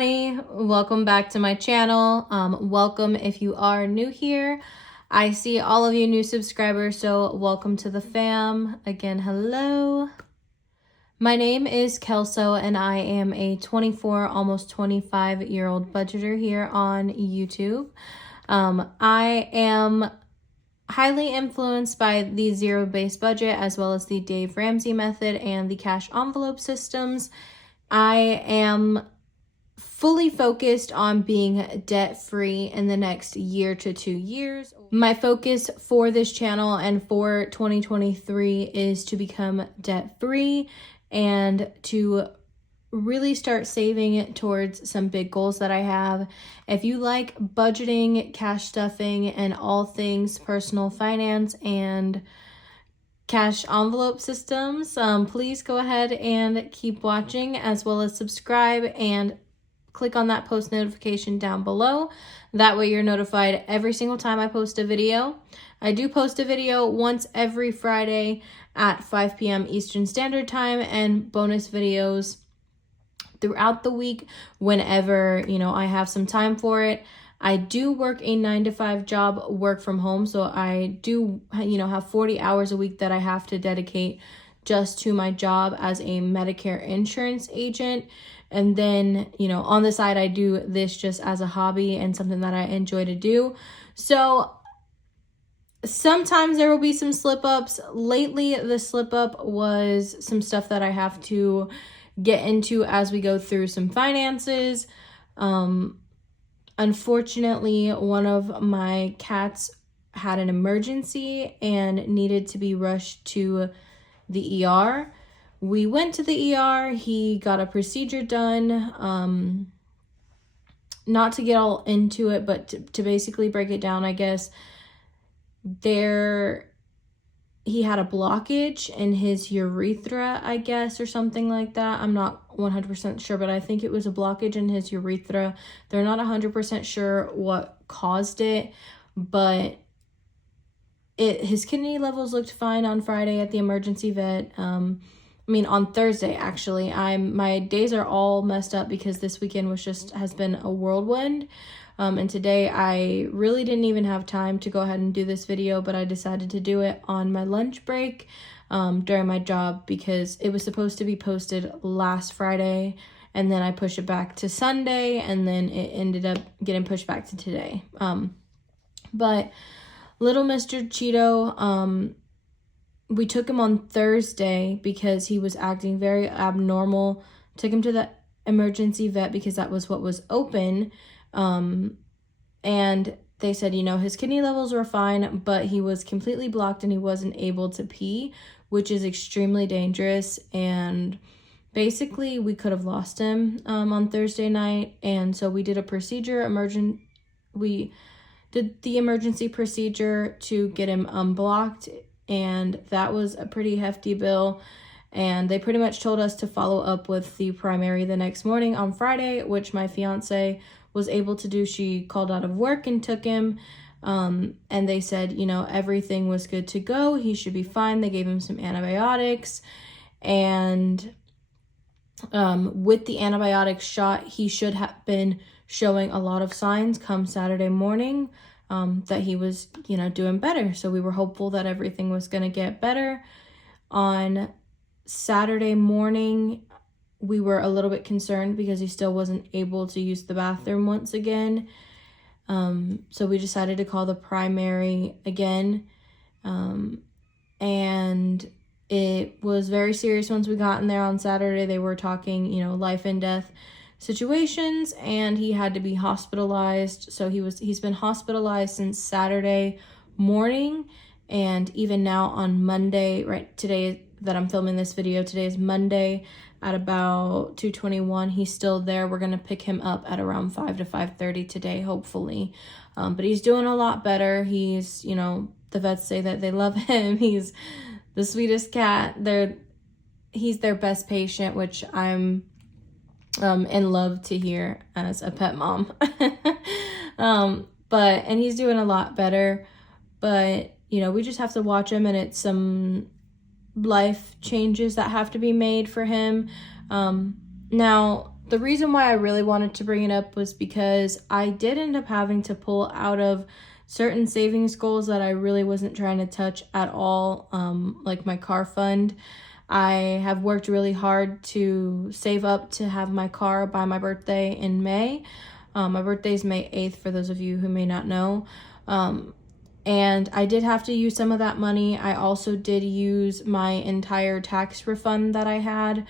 everybody, welcome back to my channel. Welcome if you are new here. I see all of you new subscribers, so welcome to the fam. Again, hello. My name is Kelso and I am a 24, almost 25-year-old budgeter here on YouTube. I am highly influenced by the zero-based budget as well as the Dave Ramsey method and the cash envelope systems. I am fully focused on being debt-free in the next year to 2 years. My focus for this channel and for 2023 is to become debt-free and to really start saving it towards some big goals that I have. If you like budgeting, cash stuffing, and all things personal finance and cash envelope systems, please go ahead and keep watching, as well as subscribe and click on that post notification down below. That way you're notified every single time I post a video. I do post a video once every Friday at 5 p.m. Eastern Standard Time, and bonus videos throughout the week whenever, I have some time for it. I do work a 9-to-5 job, work from home, so I do, have 40 hours a week that I have to dedicate just to my job as a Medicare insurance agent. And then, on the side, I do this just as a hobby and something that I enjoy to do. So sometimes there will be some slip-ups. Lately, the slip-up was some stuff that I have to get into as we go through some finances. Unfortunately, one of my cats had an emergency and needed to be rushed to the ER. We went to the ER, he got a procedure done. Not to get all into it, but to basically break it down, I guess, he had a blockage in his urethra, I guess, or something like that. I'm not 100% sure, but I think it was a blockage in his urethra. They're not 100% sure what caused it, but his kidney levels looked fine on Friday at the emergency vet. On Thursday, actually. My days are all messed up because this weekend has been a whirlwind. And today I really didn't even have time to go ahead and do this video, but I decided to do it on my lunch break during my job because it was supposed to be posted last Friday, and then I pushed it back to Sunday, and then it ended up getting pushed back to today. But little Mr. Cheeto, we took him on Thursday because he was acting very abnormal. Took him to the emergency vet because that was what was open. And they said, his kidney levels were fine, but he was completely blocked and he wasn't able to pee, which is extremely dangerous. And basically we could have lost him on Thursday night. And so we did a procedure, we did the emergency procedure to get him unblocked. And that was a pretty hefty bill. And they pretty much told us to follow up with the primary the next morning on Friday, which my fiance was able to do. She called out of work and took him. And they said, everything was good to go. He should be fine. They gave him some antibiotics. And with the antibiotic shot, he should have been showing a lot of signs come Saturday morning. That he was, doing better. So we were hopeful that everything was going to get better. On Saturday morning, we were a little bit concerned because he still wasn't able to use the bathroom once again. So we decided to call the primary again. And it was very serious once we got in there on Saturday. They were talking, life and death situations, and he had to be hospitalized. So he's been hospitalized since Saturday morning, and even now on Monday, right today that I'm filming this video, today is Monday at about 2:21. He's still there. We're gonna pick him up at around 5 to 5:30 today, hopefully. But he's doing a lot better. He's, the vets say that they love him. He's the sweetest cat. He's their best patient, which I'm and love to hear as a pet mom. And he's doing a lot better, but we just have to watch him, and it's some life changes that have to be made for him. Now the reason why I really wanted to bring it up was because I did end up having to pull out of certain savings goals that I really wasn't trying to touch at all, like my car fund. I have worked really hard to save up to have my car by my birthday in May. My birthday is May 8th, for those of you who may not know. And I did have to use some of that money. I also did use my entire tax refund that I had,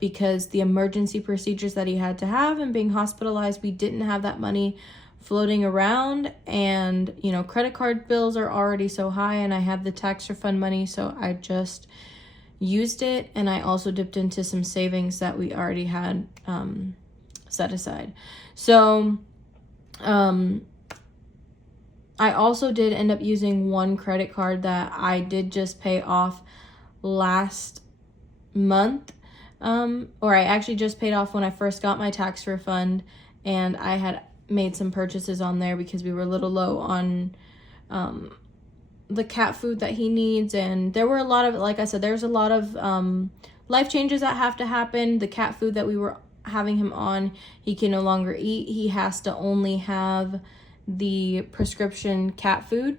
because the emergency procedures that he had to have and being hospitalized, we didn't have that money floating around. And, you know, credit card bills are already so high, and I had the tax refund money, so I just used it. And I also dipped into some savings that we already had set aside. So I also did end up using one credit card that I did just pay off last month, or I actually just paid off when I first got my tax refund, and I had made some purchases on there because we were a little low on the cat food that he needs. And there were a lot of, like I said, there's a lot of life changes that have to happen. The cat food that we were having him on, he can no longer eat. He has to only have the prescription cat food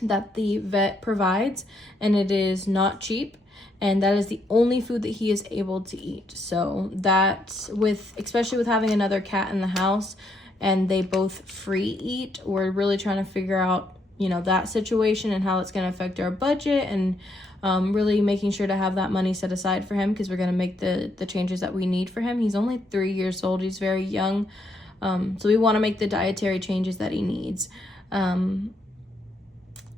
that the vet provides, and it is not cheap, and that is the only food that he is able to eat. So that, especially with having another cat in the house and they both free eat, we're really trying to figure out, you know, that situation and how it's going to affect our budget, and really making sure to have that money set aside for him, because we're going to make the changes that we need for him. He's only 3 years old. He's very young. So we want to make the dietary changes that he needs.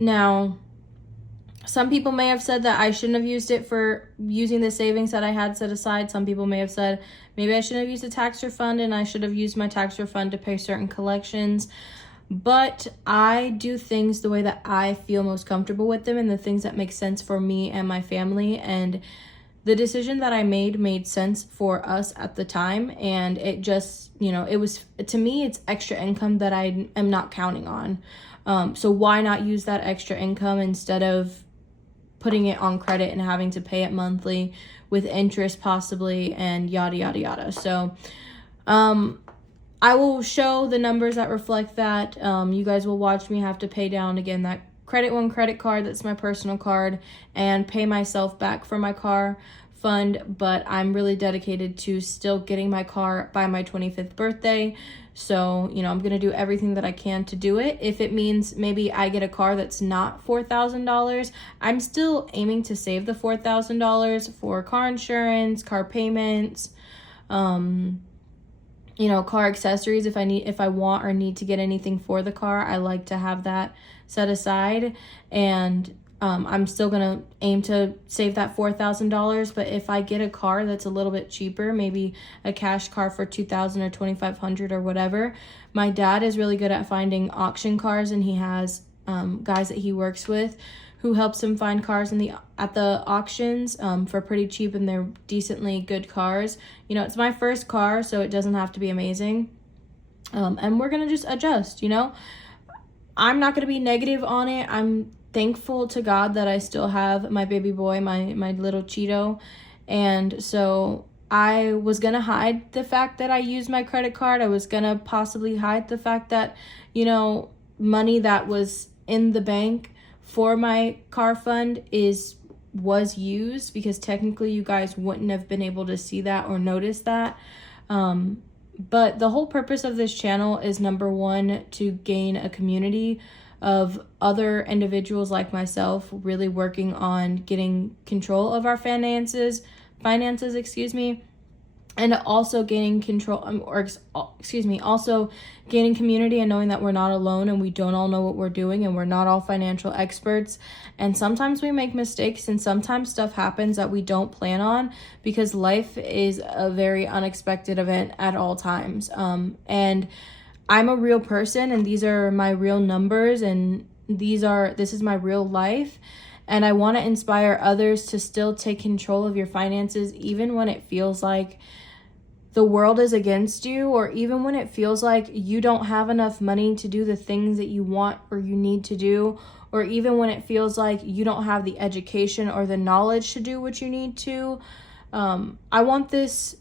Now, some people may have said that I shouldn't have used it for using the savings that I had set aside. Some people may have said maybe I shouldn't have used a tax refund and I should have used my tax refund to pay certain collections. But I do things the way that I feel most comfortable with them, and the things that make sense for me and my family. And the decision that I made sense for us at the time, and it just, you know, it was, to me, it's extra income that I am not counting on. So why not use that extra income instead of putting it on credit and having to pay it monthly with interest possibly, and yada, yada, yada. So I will show the numbers that reflect that. You guys will watch me have to pay down, again, that credit card, that's my personal card, and pay myself back for my car fund. But I'm really dedicated to still getting my car by my 25th birthday. So, you know, I'm going to do everything that I can to do it. If it means maybe I get a car that's not $4,000, I'm still aiming to save the $4,000 for car insurance, car payments, you know, car accessories. If I want or need to get anything for the car, I like to have that set aside. And I'm still going to aim to save that $4,000. But if I get a car that's a little bit cheaper, maybe a cash car for $2,000 or $2,500 or whatever, my dad is really good at finding auction cars, and he has guys that he works with who helps him find cars at the auctions for pretty cheap, and they're decently good cars. You know, it's my first car, so it doesn't have to be amazing. And we're going to just adjust, you know. I'm not going to be negative on it. I'm thankful to God that I still have my baby boy, my little Cheeto. And so I was going to hide the fact that I used my credit card. I was going to possibly hide the fact that, you know, money that was in the bank for my car fund was used, because technically you guys wouldn't have been able to see that or notice that. But the whole purpose of this channel is, number one, to gain a community of other individuals like myself really working on getting control of our finances, and also gaining control, also gaining community and knowing that we're not alone and we don't all know what we're doing and we're not all financial experts. And sometimes we make mistakes, and sometimes stuff happens that we don't plan on, because life is a very unexpected event at all times. And I'm a real person, and these are my real numbers, and this is my real life. And I want to inspire others to still take control of your finances, even when it feels like the world is against you, or even when it feels like you don't have enough money to do the things that you want or you need to do, or even when it feels like you don't have the education or the knowledge to do what you need to. I want this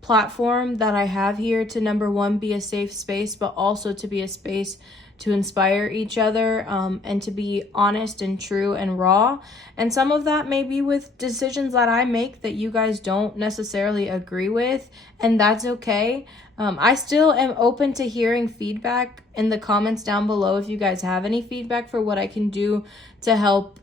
platform that I have here to, number one, be a safe space, but also to be a space to inspire each other, and to be honest and true and raw. And some of that may be with decisions that I make that you guys don't necessarily agree with, and that's okay. I still am open to hearing feedback in the comments down below if you guys have any feedback for what I can do to help,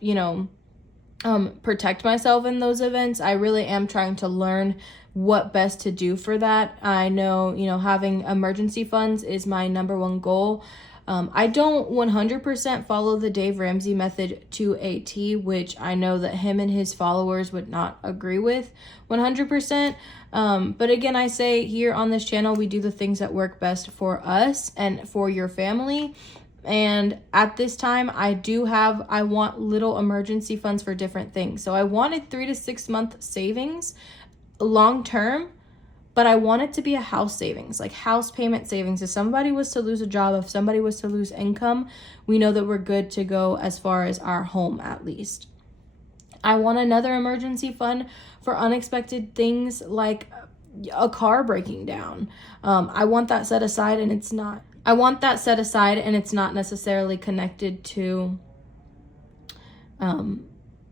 protect myself in those events. I really am trying to learn what best to do for that. I know, having emergency funds is my number one goal. I don't 100% follow the Dave Ramsey method to a T, which I know that him and his followers would not agree with 100%. But again, I say here on this channel, we do the things that work best for us and for your family. And at this time, I want little emergency funds for different things. So I wanted 3 to 6 month savings long term, but I want it to be a house savings, like house payment savings. If somebody was to lose a job, if somebody was to lose income, we know that we're good to go as far as our home, at least. I want another emergency fund for unexpected things like a car breaking down. I want that set aside, and it's not necessarily connected to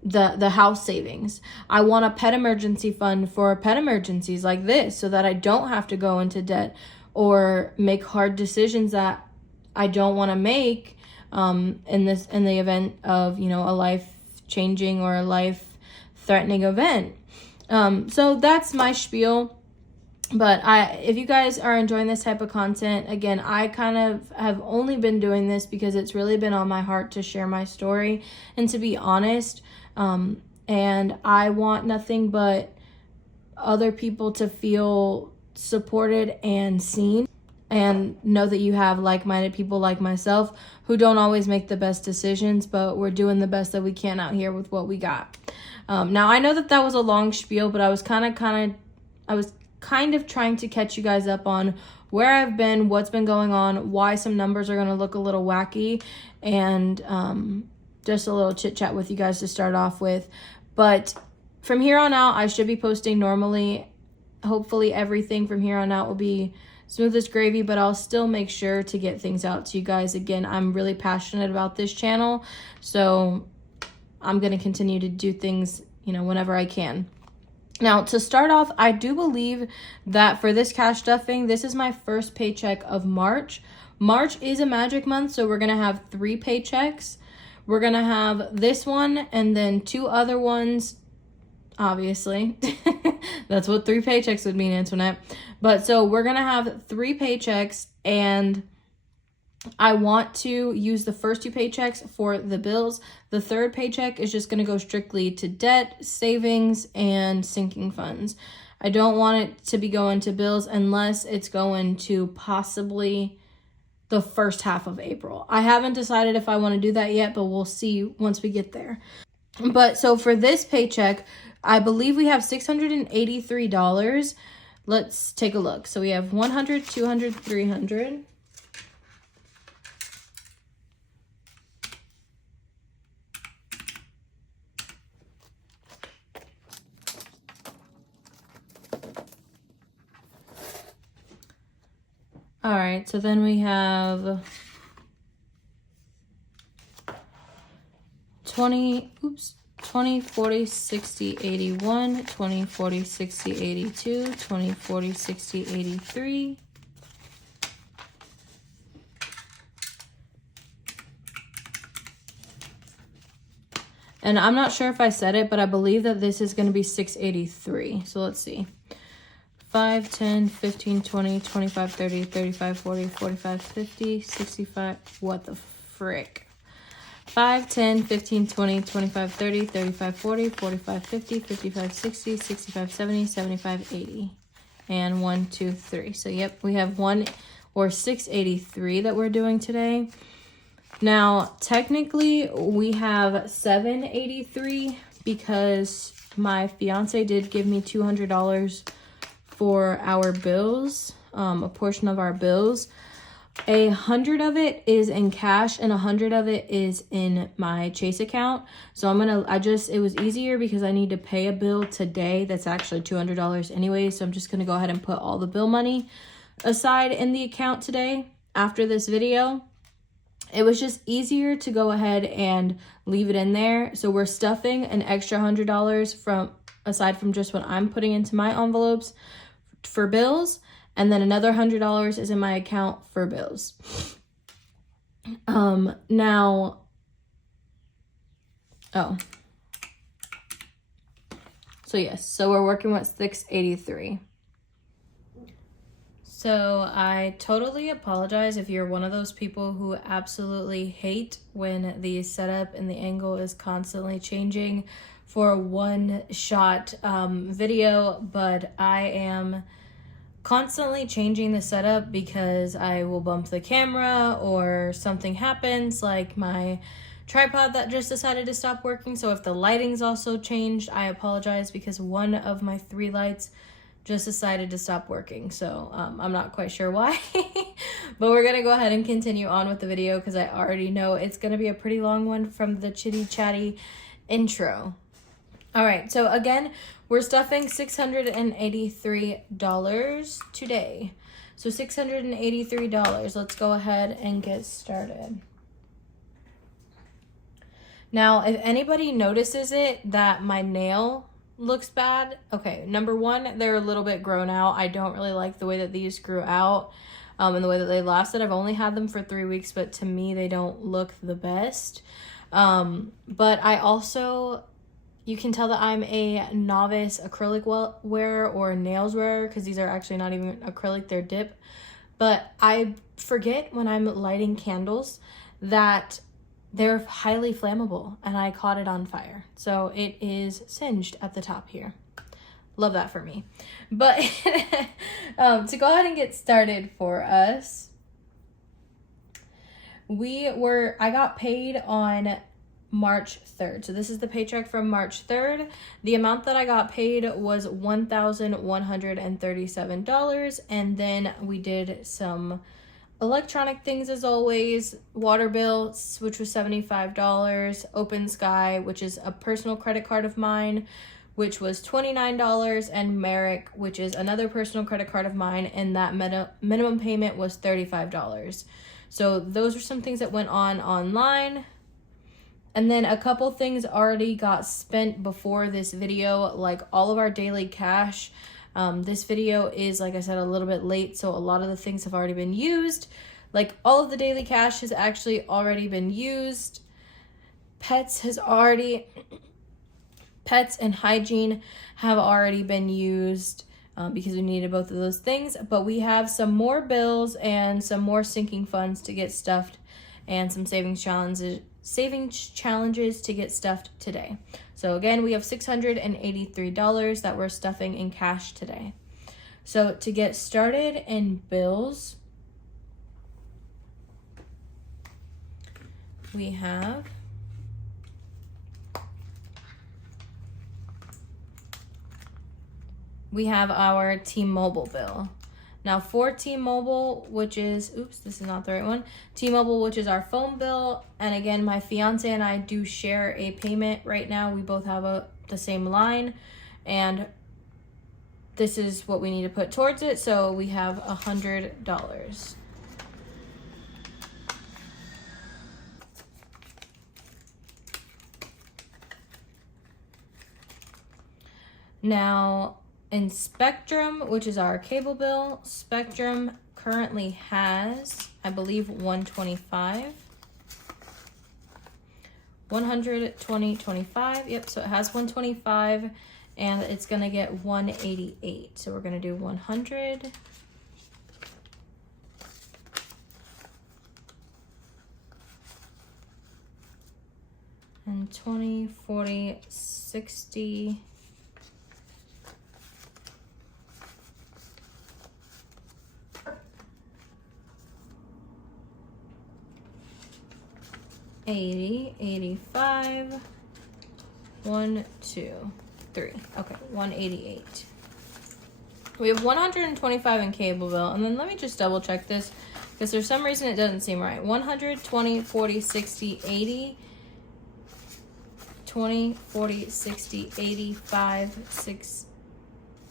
the house savings. I want a pet emergency fund for pet emergencies like this, so that I don't have to go into debt or make hard decisions that I don't want to make in the event of, a life-changing or a life-threatening event. So that's my spiel. But if you guys are enjoying this type of content, again, I kind of have only been doing this because it's really been on my heart to share my story and to be honest. And I want nothing but other people to feel supported and seen, and know that you have like-minded people like myself who don't always make the best decisions, but we're doing the best that we can out here with what we got. Now I know that was a long spiel, but I was kind of trying to catch you guys up on where I've been, what's been going on, why some numbers are going to look a little wacky, and just a little chit chat with you guys to start off with. But from here on out, I should be posting normally. Hopefully everything from here on out will be smooth as gravy, but I'll still make sure to get things out to you guys. Again, I'm really passionate about this channel, so I'm going to continue to do things, whenever I can. Now, to start off, I do believe that for this cash stuffing, this is my first paycheck of March. March is a magic month, so we're going to have 3 paychecks. We're going to have this one and then 2 other ones, obviously. That's what 3 paychecks would mean, Antoinette. But so we're going to have 3 paychecks, and I want to use the first 2 paychecks for the bills. The third paycheck is just going to go strictly to debt, savings, and sinking funds. I don't want it to be going to bills unless it's going to possibly the first half of April. I haven't decided if I want to do that yet, but we'll see once we get there. But so for this paycheck, I believe we have $683. Let's take a look. So we have 100, 200, 300. All right, so then we have 20, 40, 60, 81, 20, 40, 60, 82, 20, 40, 60, 83. And I'm not sure if I said it, but I believe that this is going to be 683. So let's see. 5, 10, 15, 20, 25, 30, 35, 40, 45, 50, 65. What the frick? 5, 10, 15, 20, 25, 30, 35, 40, 45, 50, 55, 60, 65, 70, 75, 80. And 1, 2, 3. So yep, we have 683 that we're doing today. Now, technically, we have 783 because my fiance did give me $200 for our bills, a portion of our bills. 100 of it is in cash and 100 of it is in my Chase account. So it was easier because I need to pay a bill today that's actually $200 anyway. So I'm just gonna go ahead and put all the bill money aside in the account today after this video. It was just easier to go ahead and leave it in there. So we're stuffing an extra $100 aside from just what I'm putting into my envelopes for bills. And then another $100 is in my account for bills. So yes, so we're working with 683. So I totally apologize if you're one of those people who absolutely hate when the setup and the angle is constantly changing for a one-shot video, but I am constantly changing the setup because I will bump the camera or something happens, like my tripod that just decided to stop working. So if the lighting's also changed, I apologize because one of my 3 lights just decided to stop working. So I'm not quite sure why, but we're gonna go ahead and continue on with the video because I already know it's gonna be a pretty long one from the chitty chatty intro. All right, so again, we're stuffing $683 today. So $683, let's go ahead and get started. Now, if anybody notices it that my nail looks bad, okay, number one, they're a little bit grown out. I don't really like the way that these grew out and the way that they lasted. I've only had them for 3 weeks, but to me, they don't look the best. But I also, you can tell that I'm a novice acrylic wearer or nails wearer because these are actually not even acrylic, they're dip. But I forget when I'm lighting candles that they're highly flammable and I caught it on fire. So it is singed at the top here. Love that for me. But to go ahead and get started for us, I got paid on March 3rd. So this is the paycheck from March 3rd. The amount that I got paid was $1,137. And then we did some electronic things as always, water bill, which was $75, Open Sky, which is a personal credit card of mine, which was $29, and Merrick, which is another personal credit card of mine, and that minimum payment was $35. So those are some things that went on online. And then a couple things already got spent before this video, like all of our daily cash. This video is, like I said, a little bit late, so a lot of the things have already been used. Like all of the daily cash has actually already been used. Pets and hygiene have already been used because we needed both of those things. But we have some more bills and some more sinking funds to get stuffed and some savings challenges to get stuffed today. So again, we have $683 that we're stuffing in cash today. So to get started in bills, we have our T-Mobile bill. Now for T-Mobile, which is, oops, this is not the right one. T-Mobile, which is our phone bill. And again, my fiance and I do share a payment right now. We both have the same line. And this is what we need to put towards it. So we have $100. Now, in Spectrum, which is our cable bill, Spectrum currently has, I believe, $125. $120.25. Yep, so it has $125 and it's gonna get $188. So we're gonna do 100. And 20, 40, 60. 80, 85, 1, 2, 3. Okay, 188. We have 125 in cable bill, and then let me just double check this because for some reason it doesn't seem right. 100, 20, 40, 60, 80, 20, 40, 60, 85, 6,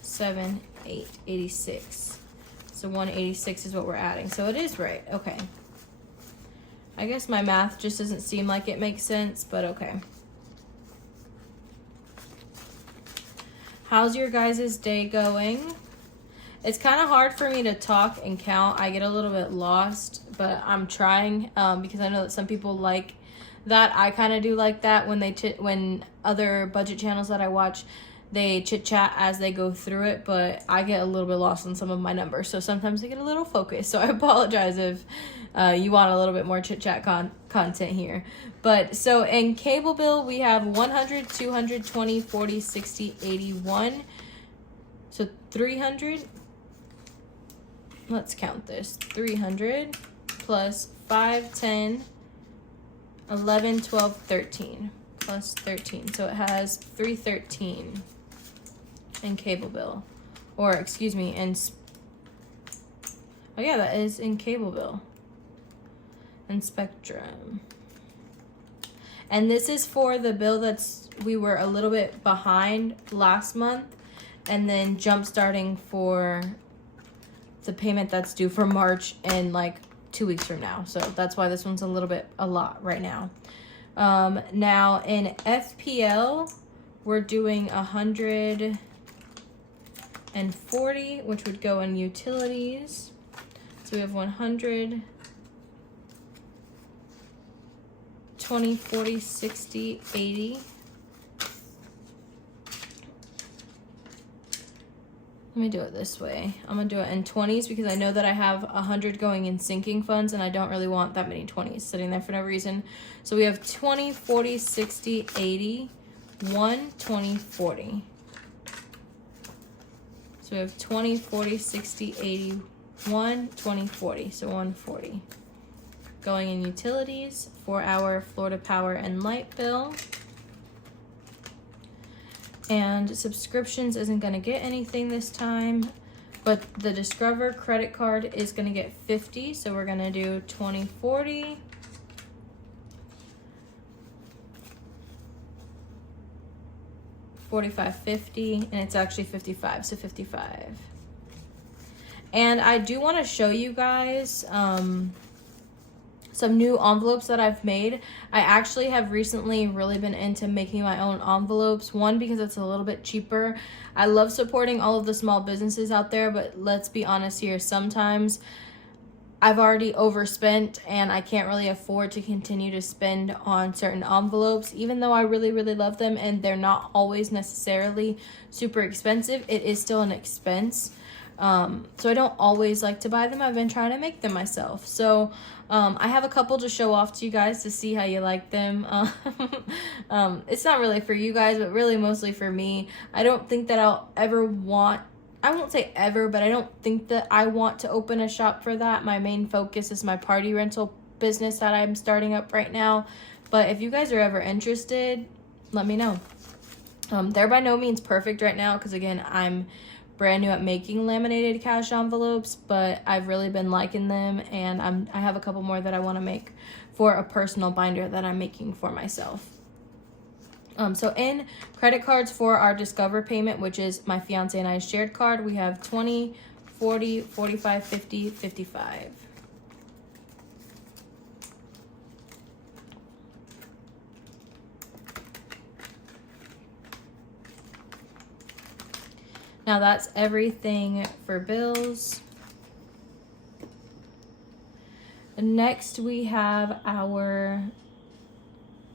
7, 8, 86. So 186 is what we're adding. So it is right. Okay. I guess my math just doesn't seem like it makes sense, but okay. How's your guys' day going? It's kind of hard for me to talk and count. I get a little bit lost, but I'm trying because I know that some people like that. I kind of do like that when when other budget channels that I watch, they chit chat as they go through it, but I get a little bit lost on some of my numbers. So sometimes I get a little focused. So I apologize if you want a little bit more chit chat content here. But so in cable bill, we have 100, 200, 20, 40, 60, 81. So 300. Let's count this. 300 plus 5, 10, 11, 12, 13 plus 13. So it has 313 in cable bill. Or excuse me, oh yeah, that is in cable bill. And Spectrum. And this is for the bill we were a little bit behind last month, and then jump starting for the payment that's due for March in like 2 weeks from now. So that's why this one's a lot right now. Now in FPL, we're doing 140, which would go in utilities. So we have 100, 20, 40, 60, 80. Let me do it this way. I'm going to do it in 20s because I know that I have 100 going in sinking funds and I don't really want that many 20s sitting there for no reason. So we have 20, 40, 60, 80, 1, 20, 40. So we have 20, 40, 60, 80, 1, 20, 40. So 140. Going in utilities for our Florida Power and Light bill. And subscriptions isn't going to get anything this time, but the Discover credit card is going to get 50. So we're going to do 2040. $45.50, and it's actually 55, so 55. And I do want to show you guys some new envelopes that I've made. I actually have recently really been into making my own envelopes. One, because it's a little bit cheaper. I love supporting all of the small businesses out there, but let's be honest here, sometimes I've already overspent and I can't really afford to continue to spend on certain envelopes, even though I really, really love them and they're not always necessarily super expensive. It is still an expense. So I don't always like to buy them. I've been trying to make them myself. So I have a couple to show off to you guys to see how you like them. It's not really for you guys, but really mostly for me. I don't think that I'll ever I won't say ever, but I don't think that I want to open a shop for that. My main focus is my party rental business that I'm starting up right now. But if you guys are ever interested, let me know. They're by no means perfect right now because, again, I'm brand new at making laminated cash envelopes, but I've really been liking them, and I have a couple more that I want to make for a personal binder that I'm making for myself. So in credit cards for our Discover payment, which is my fiance and I's shared card, we have 20, 40, 45, 50, 55. Now that's everything for bills. Next we have our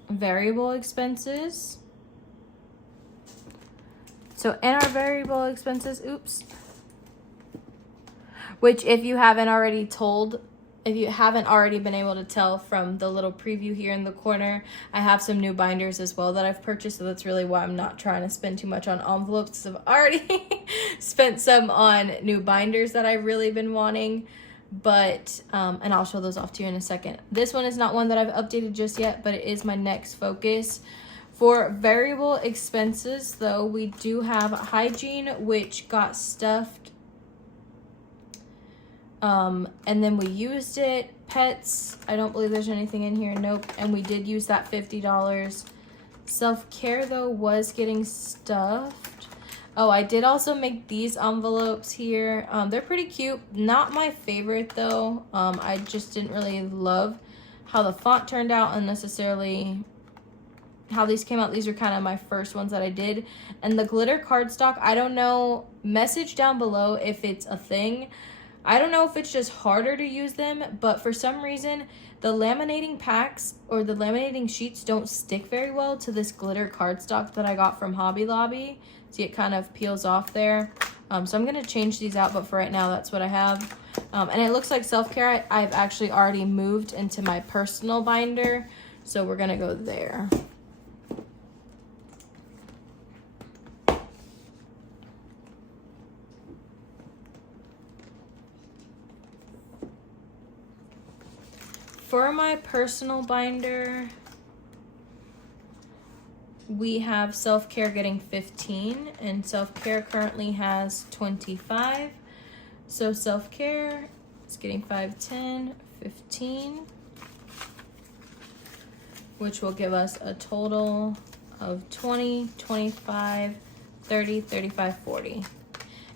variable expenses. So in our variable expenses, which if you haven't already been able to tell from the little preview here in the corner, I have some new binders as well that I've purchased. So that's really why I'm not trying to spend too much on envelopes, because I've already spent some on new binders that I've really been wanting. But, and I'll show those off to you in a second. This one is not one that I've updated just yet, but it is my next focus. For variable expenses, though, we do have hygiene, which got stuffed And then we used it. Pets, I don't believe there's anything in here. Nope. And we did use that $50. Self-care though was getting stuffed. Oh, I did also make these envelopes here. They're pretty cute. Not my favorite though. I just didn't really love how the font turned out and necessarily how these came out. These are kind of my first ones that I did. And the glitter cardstock, I don't know. Message down below if it's a thing. I don't know if it's just harder to use them, but for some reason, the laminating packs or the laminating sheets don't stick very well to this glitter cardstock that I got from Hobby Lobby. See, it kind of peels off there. So I'm going to change these out, but for right now, that's what I have. And it looks like self-care, I've actually already moved into my personal binder. So we're going to go there. For my personal binder, we have self-care getting 15 and self-care currently has 25. So self-care is getting 5, 10, 15, which will give us a total of 20, 25, 30, 35, 40.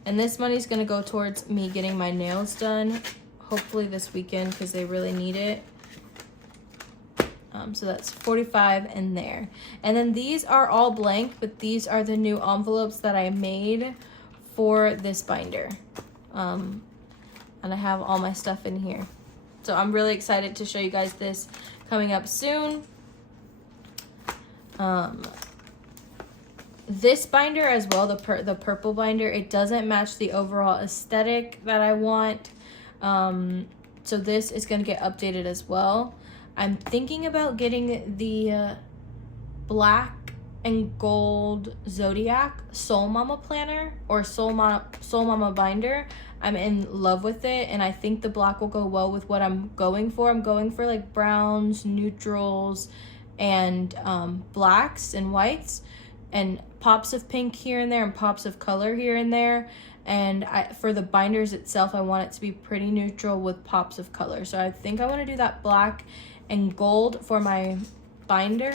And this money's gonna go towards me getting my nails done, hopefully this weekend because they really need it. So that's 45 in there. And then these are all blank, but these are the new envelopes that I made for this binder. And I have all my stuff in here. So I'm really excited to show you guys this coming up soon. This binder as well, the purple binder, it doesn't match the overall aesthetic that I want. So this is going to get updated as well. I'm thinking about getting the black and gold Zodiac Soul Mama planner or Soul Mama binder. I'm in love with it, and I think the black will go well with what I'm going for. I'm going for like browns, neutrals, and blacks and whites, and pops of pink here and there and pops of color here and there. And for the binders itself, I want it to be pretty neutral with pops of color. So I think I want to do that black and gold for my binder,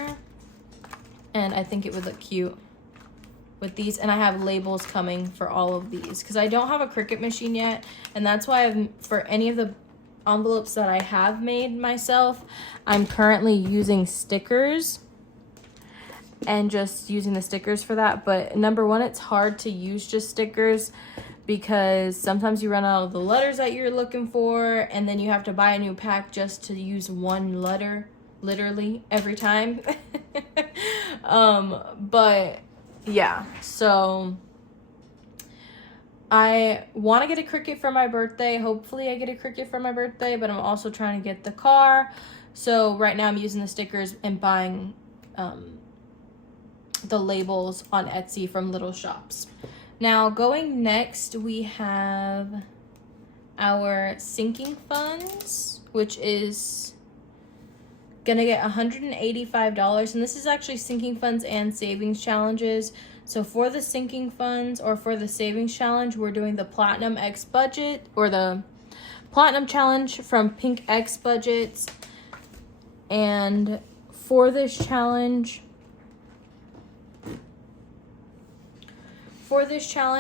and I think it would look cute with these. And I have labels coming for all of these because I don't have a Cricut machine yet, and that's why for any of the envelopes that I have made myself, I'm currently using stickers and just using the stickers for that. But number one, it's hard to use just stickers because sometimes you run out of the letters that you're looking for, and then you have to buy a new pack just to use one letter, literally every time. But yeah, so I want to get a Cricut for my birthday. Hopefully I get a Cricut for my birthday, but I'm also trying to get the car. So right now I'm using the stickers and buying the labels on Etsy from little shops. Now going next, we have our sinking funds, which is gonna get $185, and this is actually sinking funds and savings challenges. So for the sinking funds or for the savings challenge, we're doing the Platinum X budget or the Platinum challenge from Pink X budgets. And for this challenge,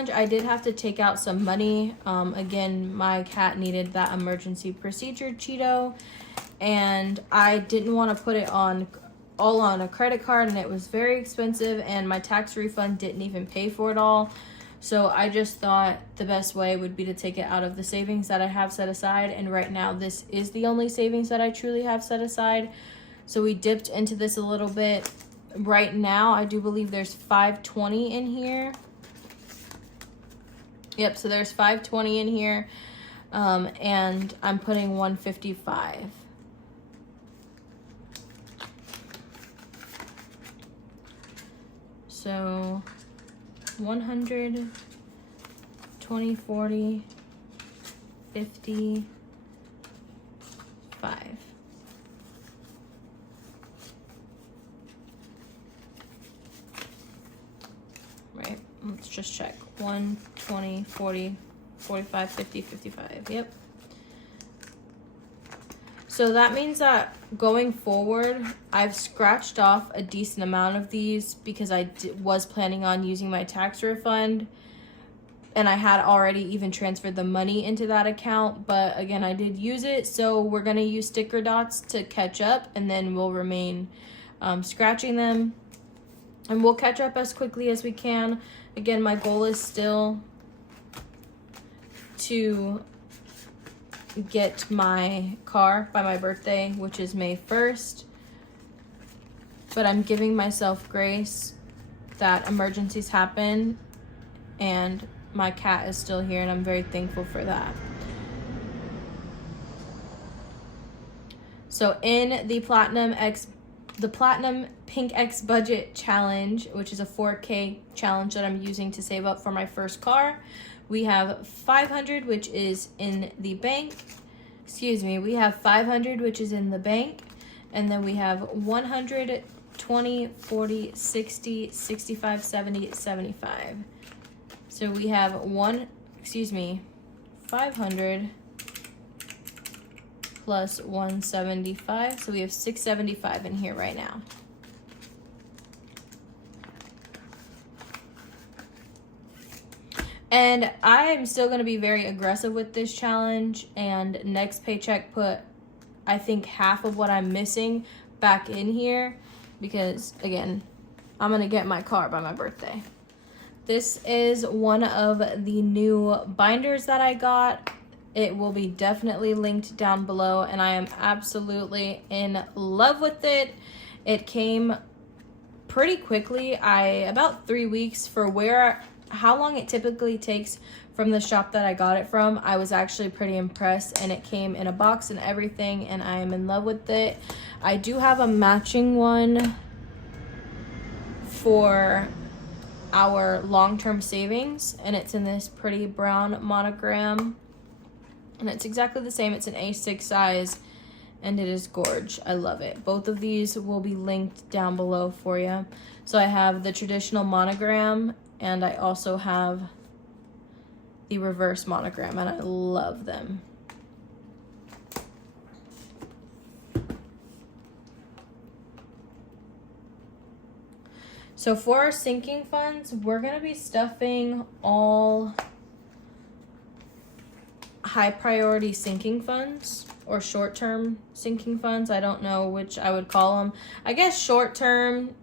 I did have to take out some money. Again, my cat needed that emergency procedure Cheeto, and I didn't want to put it all on a credit card, and it was very expensive, and my tax refund didn't even pay for it all. So I just thought the best way would be to take it out of the savings that I have set aside, and right now this is the only savings that I truly have set aside. So we dipped into this a little bit. Right now, I do believe there's $520 in here. Yep, so there's $520 in here, and I'm putting $155. So 100, 20, 40, 50, 5. Right, let's just check. 1, 20, 40, 45, 50, 55. Yep. So that means that going forward, I've scratched off a decent amount of these because I was planning on using my tax refund, and I had already even transferred the money into that account. But again, I did use it, so we're going to use sticker dots to catch up, and then we'll remain scratching them. And we'll catch up as quickly as we can. Again, my goal is still to get my car by my birthday, which is May 1st. But I'm giving myself grace that emergencies happen, and my cat is still here, and I'm very thankful for that. So in the Platinum Pink X Budget Challenge, which is a 4K challenge that I'm using to save up for my first car, we have 500, which is in the bank. We have 500, which is in the bank. And then we have 100, 20, 40, 60, 65, 70, 75. So we have 500 plus 175. So we have 675 in here right now. And I'm still going to be very aggressive with this challenge, and next paycheck put, I think, half of what I'm missing back in here, because again, I'm going to get my car by my birthday. This is one of the new binders that I got. It will be definitely linked down below, and I am absolutely in love with it. It came pretty quickly. About 3 weeks for how long it typically takes from the shop that I got it from. I was actually pretty impressed, and it came in a box and everything, and I am in love with it. I do have a matching one for our long-term savings, and it's in this pretty brown monogram, and it's exactly the same. It's an A6 size, and it is gorge. I love it. Both of these will be linked down below for you. So I have the traditional monogram, and I also have the reverse monogram, and I love them. So for our sinking funds, we're going to be stuffing all high priority sinking funds, or short-term sinking funds. I don't know which I would call them. I guess short-term,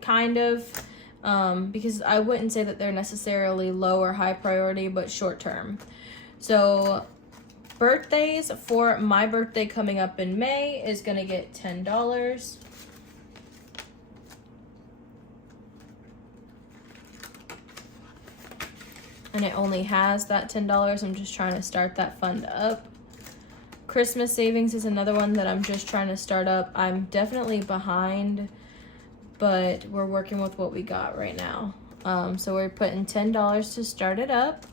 kind of. Because I wouldn't say that they're necessarily low or high priority, but short term. So birthdays, for my birthday coming up in May, is going to get $10. And it only has that $10. I'm just trying to start that fund up. Christmas savings is another one that I'm just trying to start up. I'm definitely behind, but we're working with what we got right now. So we're putting $10 to start it up.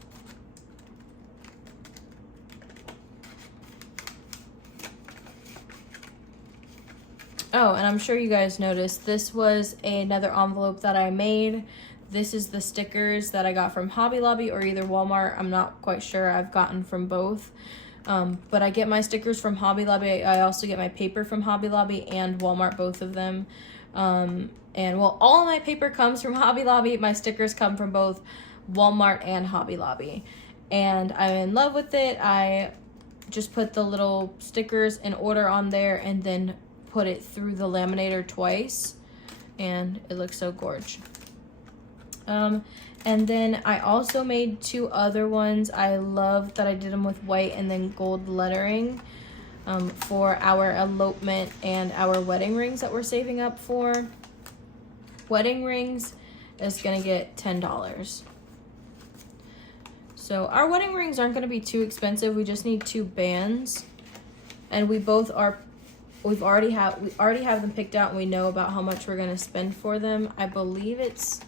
Oh, and I'm sure you guys noticed, this was another envelope that I made. This is the stickers that I got from Hobby Lobby or either Walmart. I'm not quite sure. I've gotten from both. But I get my stickers from Hobby Lobby. I also get my paper from Hobby Lobby and Walmart, both of them. And well, all of my paper comes from Hobby Lobby. My stickers come from both Walmart and Hobby Lobby. And I'm in love with it. I just put the little stickers in order on there and then put it through the laminator twice. And it looks so gorge. And then I also made 2 other ones. I love that I did them with white and then gold lettering. For our elopement and our wedding rings that we're saving up for. Wedding rings is going to get $10. So our wedding rings aren't going to be too expensive. We just need 2 bands. And we already have them picked out, and we know about how much we're going to spend for them. I believe it's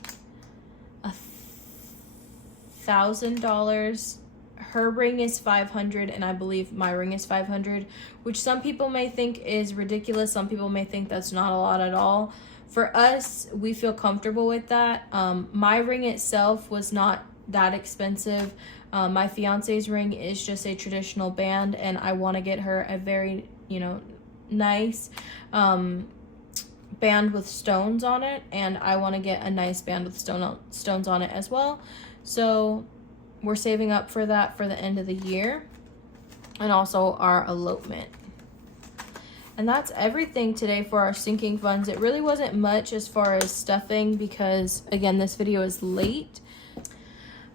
$1,000. Her ring is $500, and I believe my ring is $500, which some people may think is ridiculous. Some people may think that's not a lot at all. For us, we feel comfortable with that. My ring itself was not that expensive. My fiance's ring is just a traditional band, and I want to get her a very you know, nice band with stones on it, and I want to get a nice band with stones on it as well. So we're saving up for that for the end of the year, and also our elopement. And that's everything today for our sinking funds. It really wasn't much as far as stuffing because, again, this video is late.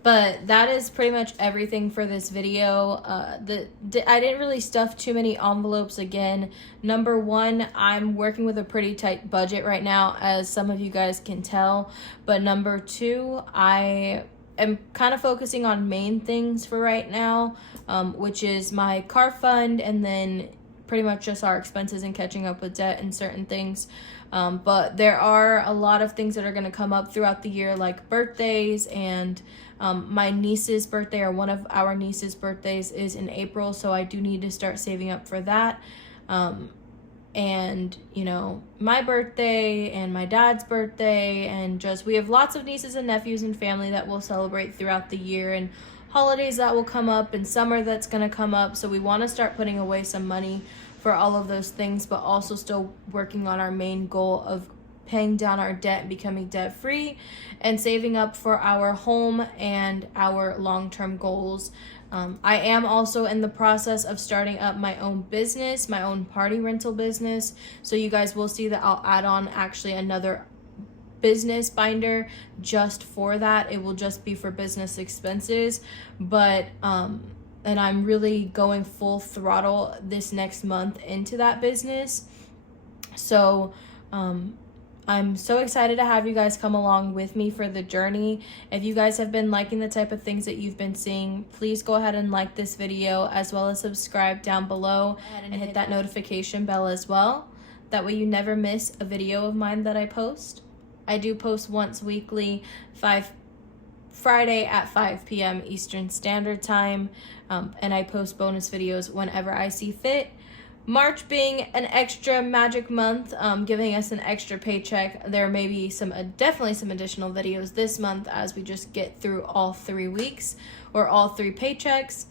But that is pretty much everything for this video. I didn't really stuff too many envelopes again. Number one, I'm working with a pretty tight budget right now, as some of you guys can tell. But number two, I am kind of focusing on main things for right now, which is my car fund, and then pretty much just our expenses and catching up with debt and certain things. But there are a lot of things that are going to come up throughout the year, like birthdays, and my niece's birthday, or one of our niece's birthdays, is in April, so I do need to start saving up for that. And, you know, my birthday and my dad's birthday, and just, we have lots of nieces and nephews and family that we'll celebrate throughout the year, and holidays that will come up, and summer that's going to come up. So we want to start putting away some money for all of those things, but also still working on our main goal of paying down our debt and becoming debt free, and saving up for our home and our long-term goals. I am also in the process of starting up my own business, my own party rental business. So you guys will see that I'll add on actually another business binder just for that. It will just be for business expenses, but and I'm really going full throttle this next month into that business. So I'm so excited to have you guys come along with me for the journey. If you guys have been liking the type of things that you've been seeing, please go ahead and like this video, as well as subscribe down below and hit that notification bell as well. That way you never miss a video of mine that I post. I do post once weekly, Friday at 5 p.m. Eastern Standard Time, and I post bonus videos whenever I see fit. March being an extra magic month, giving us an extra paycheck, there may be definitely some additional videos this month as we just get through all 3 weeks, or all 3 paychecks.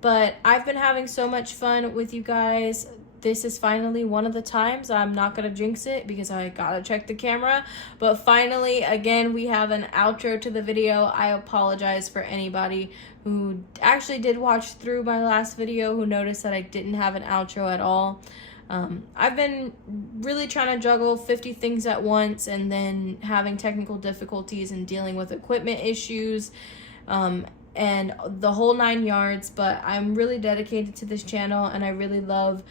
But I've been having so much fun with you guys. This is finally one of the times, I'm not going to jinx it because I gotta check the camera, but finally, again, we have an outro to the video. I apologize for anybody who actually did watch through my last video who noticed that I didn't have an outro at all. I've been really trying to juggle 50 things at once, and then having technical difficulties and dealing with equipment issues, and the whole 9 yards. But I'm really dedicated to this channel, and I really love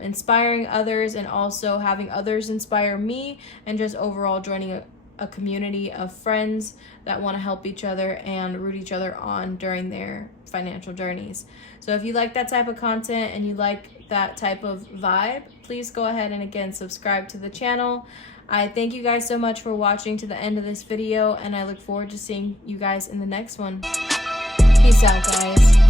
inspiring others, and also having others inspire me, and just overall joining a community of friends that want to help each other and root each other on during their financial journeys. So if you like that type of content and you like that type of vibe, please go ahead and again subscribe to the channel. I thank you guys so much for watching to the end of this video, and I look forward to seeing you guys in the next one. Peace out, guys.